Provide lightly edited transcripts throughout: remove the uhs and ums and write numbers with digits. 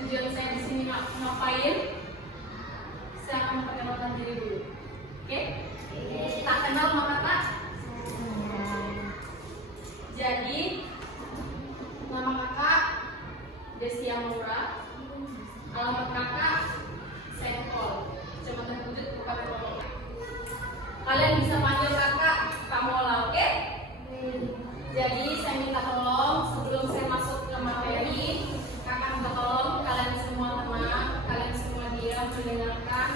tujuan saya di sini ngapain? Saya akan memperkenalkan diri dulu. Oke? Tak kenal maka tak. Jadi nama kakak Destia Maura, alamat kakak Sentol, Kecamatan Kudut, Kabupaten Lombok. Kalian bisa panggil kakak Kak Mola, oke? Jadi saya minta tolong sebelum saya masuk ke materi, kakak minta tolong kalian semua tenang, kalian semua diam mendengarkan.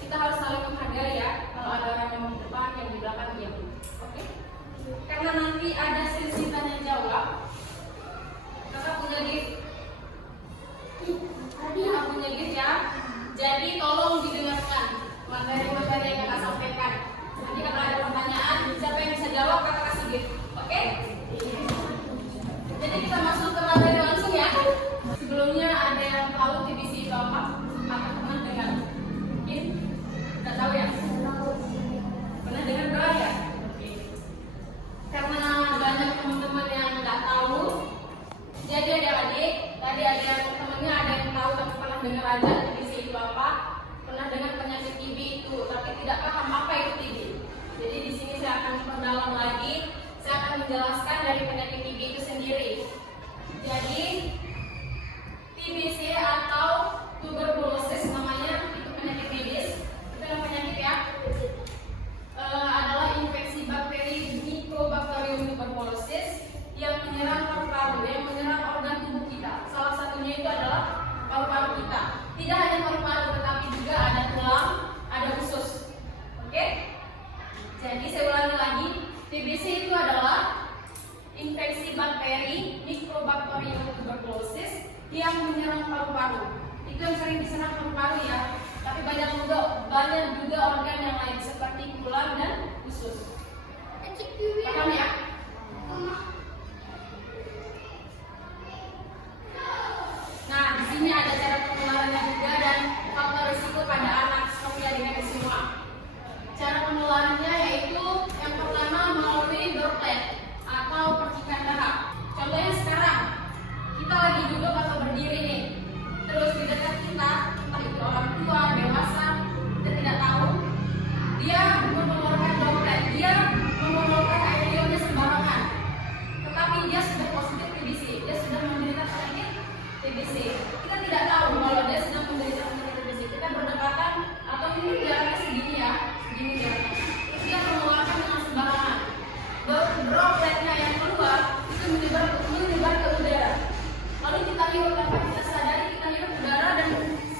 Kita harus saling menghargai ya. Kalau ada orang yang di depan, yang di belakang diam, oke? Karena nanti ada sesi tanya jawab. Kakak punya gift. Kakak punya gift ya. Jadi tolong didengarkan materi-materi yang kakak sampaikan. Nanti kalau ada pertanyaan, siapa yang bisa jawab kakak kasih gift. Oke? Jadi kita masuk ke materi langsung ya. Sebelumnya ada yang tahu TBC itu apa? Kakak pernah dengar? Mungkin? Tidak tahu ya? Pernah dengar doang ya? Oke. Karena banyak teman-teman yang nggak tahu, jadi adik-adik, tadi ada temennya ada yang tahu tapi pernah dengar aja TBC itu apa, pernah dengar penyakit TB itu, tapi tidak paham apa itu TB. Jadi di sini saya akan memperdalam lagi, saya akan menjelaskan dari penyakit TB itu sendiri. Jadi TBC atau tuberkulosis namanya, itu penyakit medis, itu yang penyakit ya. Adalah infeksi bakteri Mycobacterium tuberculosis yang menyerang paru-paru, yang menyerang organ tubuh kita. Salah satunya itu adalah paru-paru kita. Tidak hanya paru-paru, tetapi juga ada tulang, ada usus. Oke? Jadi saya ulangi lagi, TBC itu adalah infeksi bakteri Mycobacterium tuberculosis yang menyerang paru-paru. Itu yang sering diserang paru-paru ya. Tapi banyak juga organ yang lain seperti tulang dan usus. Paham ya? Nah, di sini ada cara penularannya juga dan faktor risiko pada anak seperti adik-adik semua. Cara penularannya yaitu yang pertama melalui droplet atau percikan darah. Contohnya sekarang kita lagi duduk atau berdiri nih, terus di dekat kita, entah itu orang tua, dewasa, kita tidak tahu, dia mengeluarkan droplet, dia mengeluarkan air liurnya sembarangan, tetapi dia sudah positif TBC, dia sudah menderita penyakit TBC. Kita tidak tahu kalau dia sedang menderita penyakit TBC. Kita berdekatan atau mungkin jaraknya segini ya, segini jaraknya. Dia mengeluarkan dengan sembarangan. Dropletnya yang keluar itu menyebar ke udara. Lalu kita hirup tanpa kita sadari, kita hirup udara dan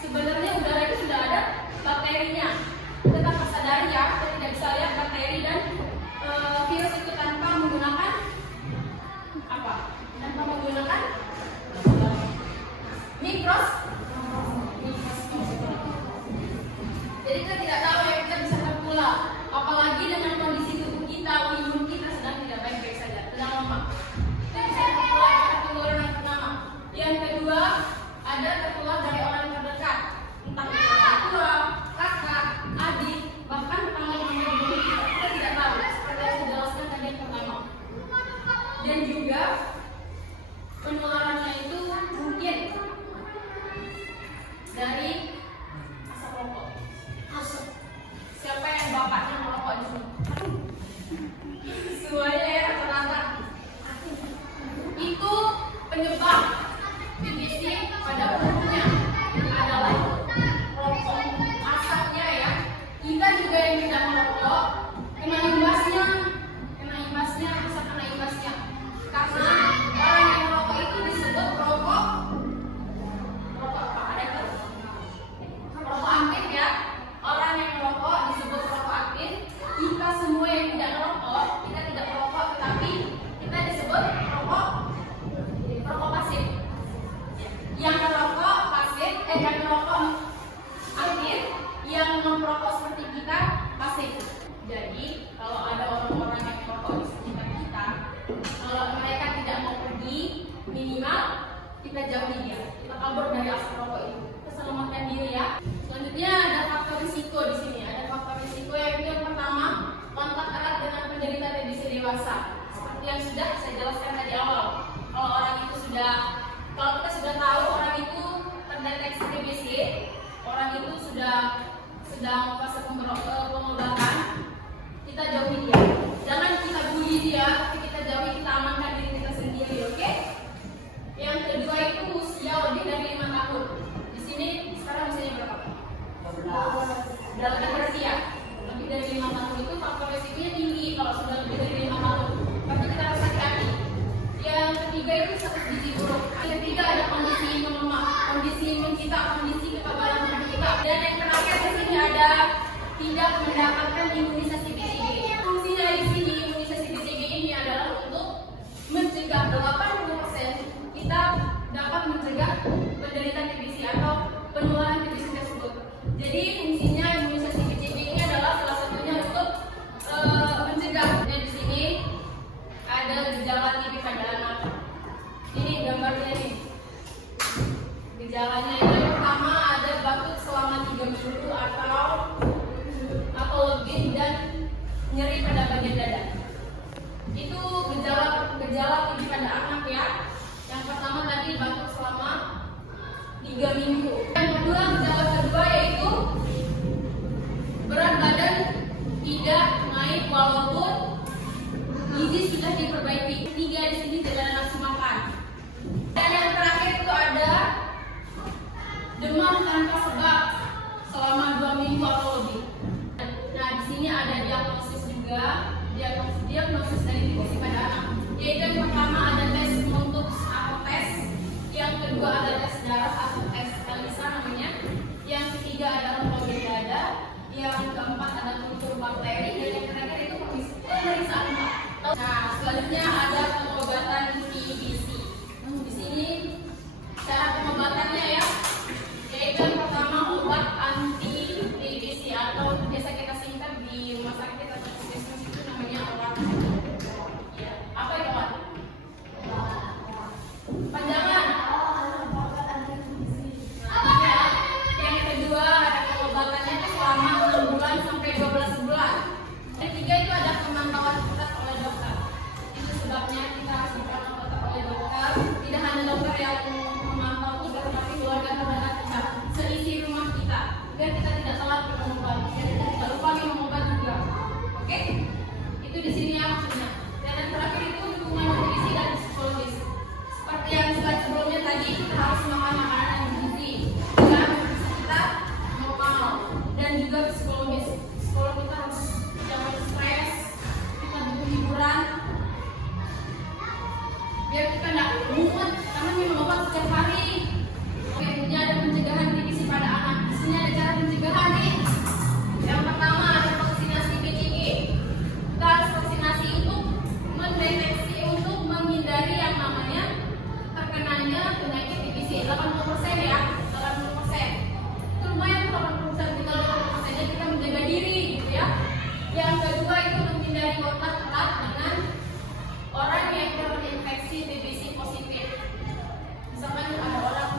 sebenarnya udara itu sudah ada bakterinya. Kita tanpa sadari ya, kita tidak bisa lihat bakteri dan virus itu tanpa menggunakan apa? Tanpa menggunakan mikroskop. Jadi kita tidak tahu ya, kita bisa tertular. Apalagi dengan kondisi tubuh kita, imun kita sedang tidak baik-baik saja, sedang lemah. Kita bisa tertular, penularan yang pertama. Yang kedua, ada tertular dari orang terdekat, entah itu orang tua, kakak, adik, bahkan tetangga-tetangga di rumah kita. Kita tidak tahu, seperti yang saya jelaskan tadi yang pertama. Dan juga penularannya itu mungkin dari asap rokok. Siapa yang bapaknya merokok di sini? Semuanya ya rata-rata. Itu penyebab TBC pada umumnya adalah rokok. Asapnya ya. Kita juga yang tidak merokok kena imbasnya, asap kena imbasnya. Karena orang yang merokok itu disebut rokok apa? Ada itu? Rokok aktif ya. Orang yang merokok disebut rokok aktif. Kita semua yang tidak merokok, kita tidak merokok, tetapi kita disebut rokok pasif. Yang merokok pasif, yang merokok aktif, yang merokok seperti kita pasif. Jadi kalau ada orang-orang yang merokok di sekitar kita, kalau mereka tidak mau pergi, minimal kita jauhi dia, kita kabur dari asap rokok itu, kita selamatkan diri ya. Selanjutnya ada faktor risiko di sini. Ada faktor risiko yaitu yang pertama, kontak erat dengan penderita TBC dewasa. Seperti yang sudah saya jelaskan tadi awal. Kalau kita sudah tahu orang orang itu terdeteksi TBC, orang itu sudah sedang fase pengobatan, kita jauhi dia. Jangan kita bully dia, tapi kita jauhi, kita amankan diri kita sendiri, oke? Yang kedua itu usia lebih dari 5 tahun. Di sini sekarang usianya berapa? 12 berarti ya. Lebih dari 5 tahun itu faktor resikonya tinggi kalau sudah lebih dari 5 tahun. Tapi kita harus hati-hati. Yang ketiga itu status gizi buruk. Yang ketiga ada kondisi imun lemah, kondisi imun kita, kondisi kekebalan tubuh kita. Dan yang terakhir di sini ada tidak mendapatkan imunisasi BCG. Fungsinya di sini imunisasi BCG ini adalah untuk mencegah 80% kita dapat mencegah penderita TBC atau penularan TBC tersebut. Jadi fungsinya imunisasi BCG ini adalah salah satunya untuk mencegah. Dan di sini ada gejala TB pada anak. Ini gambarnya nih. Gejalanya yang pertama ada batuk selama 3 minggu atau lebih dan nyeri pada bagian dada. Itu gejala TB pada anak ya. Yang pertama tadi batuk selama 3 minggu. Yang kedua, gejala kedua yaitu berat badan tidak naik walaupun gizi sudah diperbaiki. Ketiga di sini tidak ada nafsu makan. Dan yang terakhir itu ada demam tanpa sebab selama 2 minggu atau lebih. Nah di sini ada diagnosis juga, diagnosis dari TBC pada anak. Yaitu yang pertama ada tes untuk atau tes, yang kedua ada tes darah atau tes ELISA namanya, yang ketiga ada hemoglobin dada, yang keempat ada kultur bakteri, dan yang terakhir itu pemeriksaan. Nah selanjutnya ada pengobatan TBC. Di sini cara pengobatannya ya, yaitu yang pertama obat anti TBC atau biasa kita singkat di rumah sakit atau puskesmas itu namanya obat. Ya, apa itu obat? Panjangan. Nah, yang kedua ada pengobatannya itu selama 6 bulan sampai 12 bulan. Yang ketiga itu ada pemantauan ketat oleh dokter. Itu sebabnya kita harus dipantau ketat oleh dokter. Tidak hanya dokter yang memantau kita, tetapi keluarga terdekat kita, seisi rumah kita, biar kita tidak telat minum obat, biar kita tidak lupa minum obat juga. Oke? Itu di sini ya maksudnya. Dan yang terakhir itu dukungan nutrisi dan psikologis. Seperti yang slide sebelumnya tadi, kita harus makan makanan yang bergizi, agar nutrisi kita normal, dan juga psikologis. Psikolog kita harus jangan stres, kita butuh hiburan, biar kita tidak mumet karena minum obat setiap hari. Berikutnya ada pencegahan TBC pada anak. Di sini ada cara pencegahan nih. Yang pertama ada vaksinasi BCG. Kita harus vaksinasi untuk mendeteksi, untuk menghindari yang namanya terkenanya penyakit TBC. 80% ya, 80%. Itu lumayan 80%, tinggal 20% nya kita menjaga diri gitu ya. Yang kedua itu menghindari kontak erat dengan orang yang terinfeksi TBC positif. Misalkan ada orang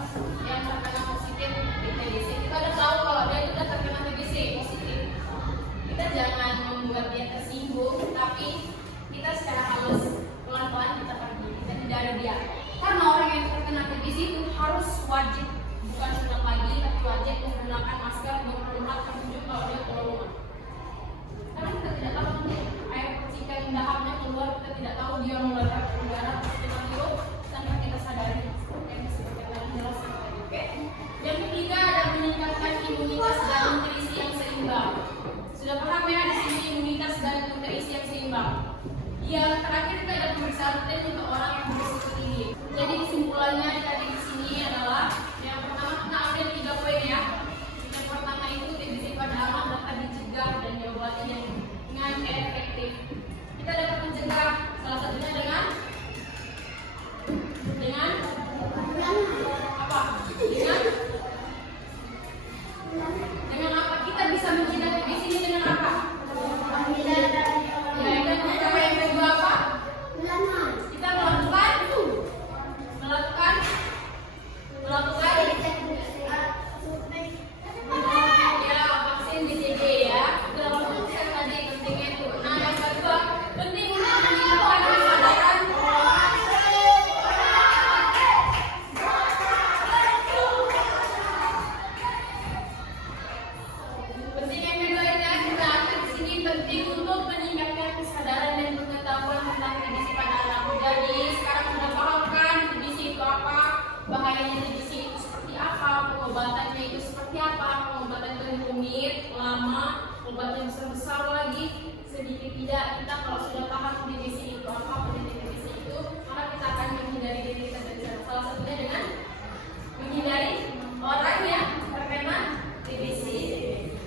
yang terkena positif di TBC, kita udah tahu kalau dia sudah terkena TBC positif. Kita jangan membuat dia tersinggung, tapi kita secara halus pelan-pelan kita pergi, kita hindari dia. Karena orang yang terkena TBC itu harus wajib, bukan sunat lagi, tapi wajib menggunakan masker 24 jam kalau dia keluar rumah. Karena kita tidak tahu nanti air percikan dahaknya keluar, kita tidak tahu dia mengeluarkan udara kita hirup tanpa kita sadari. Yang ketiga ada meningkatkan imunitas dan nutrisi yang seimbang. Sudah paham ya di sini imunitas dan nutrisi yang seimbang. Yang terakhir itu ada pemeriksaan rutin untuk orang yang berisiko tinggi. rumit, lama, obatnya besar-besar lagi. Sedikit tidak, kita kalau sudah paham TBC itu apa, penelitian TBC itu, maka kita akan menghindari diri kita dari sana. Salah satunya dengan menghindari orang yang terkena TBC.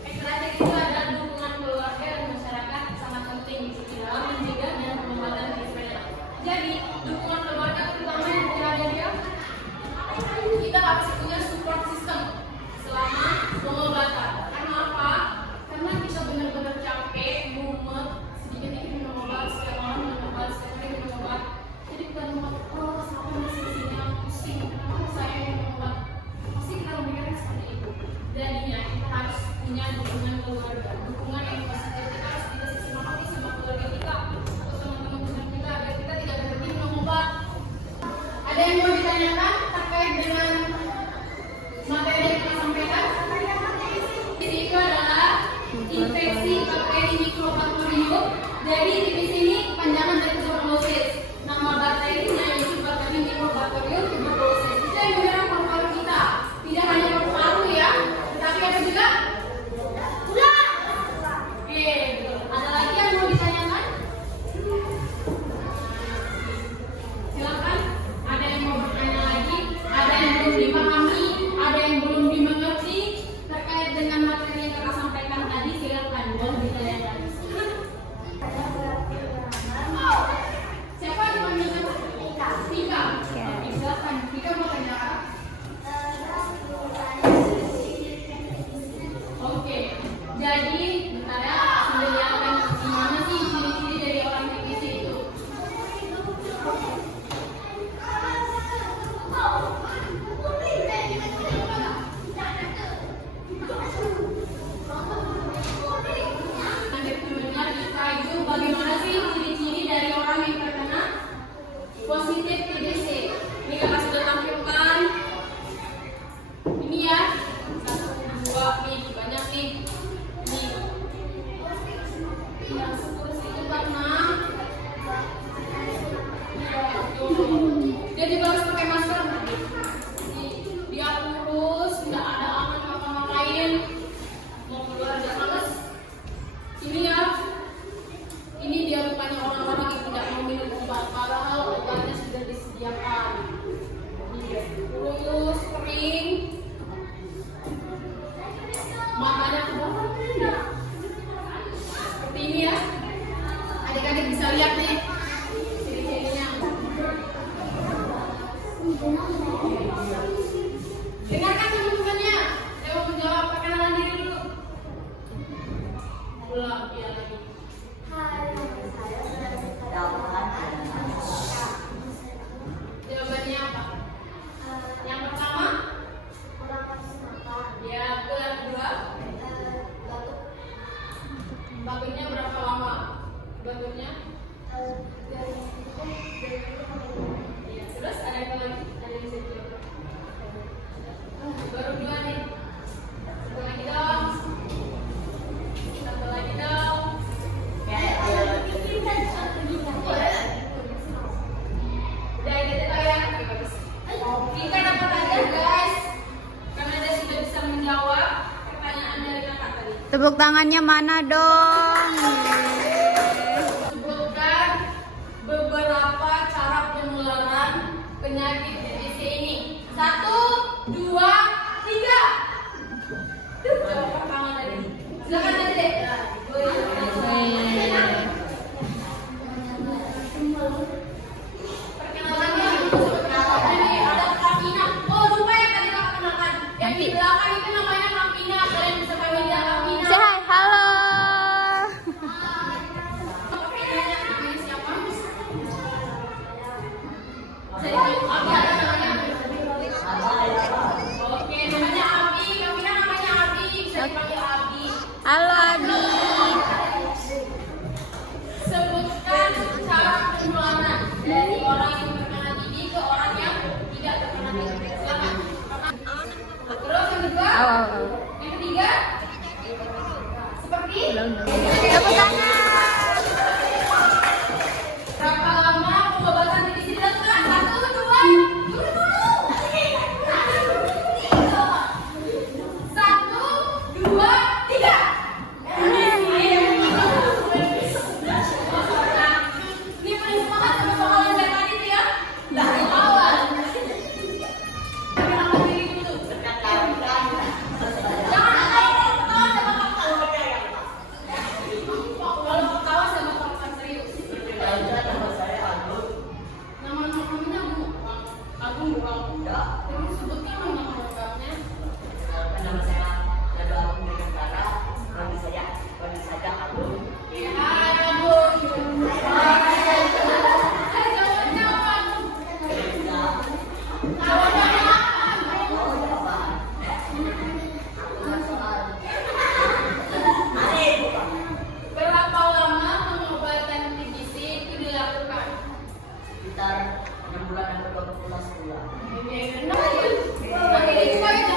Yang terakhir itu adalah dukungan keluarga dan masyarakat sangat penting di dalam mencegah dan pengobatan TBC. Jadi dukungan keluarga terutama yang berada di kita harus punya support system selama pengobatan. Karena apa? Karena kita benar-benar capek, mumet, sedikit-sedikit minum obat, setiap malam minum obat, setiap hari minum obat. Jadi kita minum obat, oh sama mesinnya pusing, kenapa saya minum obat? Pasti kita memikirkan seperti itu. Jadinya kita harus punya dukungan keluarga, dukungan yang positif. Kita harus bisa semangat sama keluarga kita atau teman-teman kita agar kita tidak berhenti minum obat. Ada yang mau ditanyakan terkait dengan materi yang kita sampaikan? Itu adalah infeksi bakteri Mycobacterium. Jadi TBC ini panjangan dari tuberkulosis. Nama bakterinya yaitu bakteri Mycobacterium tuberculosis. Itu yang menyerang paru-paru kita. Tidak hanya paru-paru ya, tetapi ada juga ular. Oke, ada lagi yang mau ditanyakan? Silakan. Ada yang mau bertanya lagi? Ada yang belum dipahami? Ada yang belum dimengerti terkait dengan materi yang kakak sampaikan tadi? Silakan, boleh ditanyakan. Siapa yang dipanggil? Tika. Oke, silakan. Tika mau tanya apa? Oke, jadi bentar ya, sudah lihatkan gimana sih ciri-ciri dari orang TBC itu? Bagaimana sih ciri-ciri dari orang yang terkena positif TBC? Ini kakak sudah tampilkan. Ini ya, 1, 2, nih banyak nih. Ini yang sekurus itu karena dia juga harus pakai masker. Dia kurus, tidak ada aman ngapa-ngapain, mau keluar aja males. Ini ya. Ini dia rupanya orang-orang yang tidak mau minum obat, padahal obatnya sudah disediakan. Dia kurus, kering, matanya ke bawah. Seperti ini ya. Adik-adik bisa lihat nih ciri-cirinya. Dengarkan teman-temannya. Saya mau menjawab, perkenalan diri dulu. Ulang ya lagi. Jawabannya apa? Yang pertama? Ya, betul. Yang kedua? Batuknya berapa lama? Batuknya? Ya, terus ada apa lagi? Ada yang bisa dijawab? Baru 2 nih. Satu lagi dong. Satu lagi dong. Udah itu ya. Kita dapat aja guys. Karena dia sudah bisa menjawab pertanyaan dari kakak tadi. Tepuk tangannya mana dong? Sebutkan beberapa cara penularan penyakit TBC ini. 1, 2, 3. Jawab pertama tadi. Silakan tadi deh. Perkenalannya ini ada Kavina. Oh lupa ya tadi kakak kenalkan. Yang di belakang itu namanya Kavina. Kalian bisa panggil dia Kavina. Say hi, halo. Kavinanya namanya siapa? Jadi Abi ada namanya. Oke namanya Abi. Kavina namanya Abi. Bisa dipanggil Abi. Halo Abi. Sebutkan cara penularan dari orang yang terkena TB ke orang yang tidak terkena TB. Silakan. Terus yang kedua, yang ketiga, seperti Tepuk tangan. berapa lama pengobatan TBC dilakukan? 1, 2, 1, 2, Jadi supaya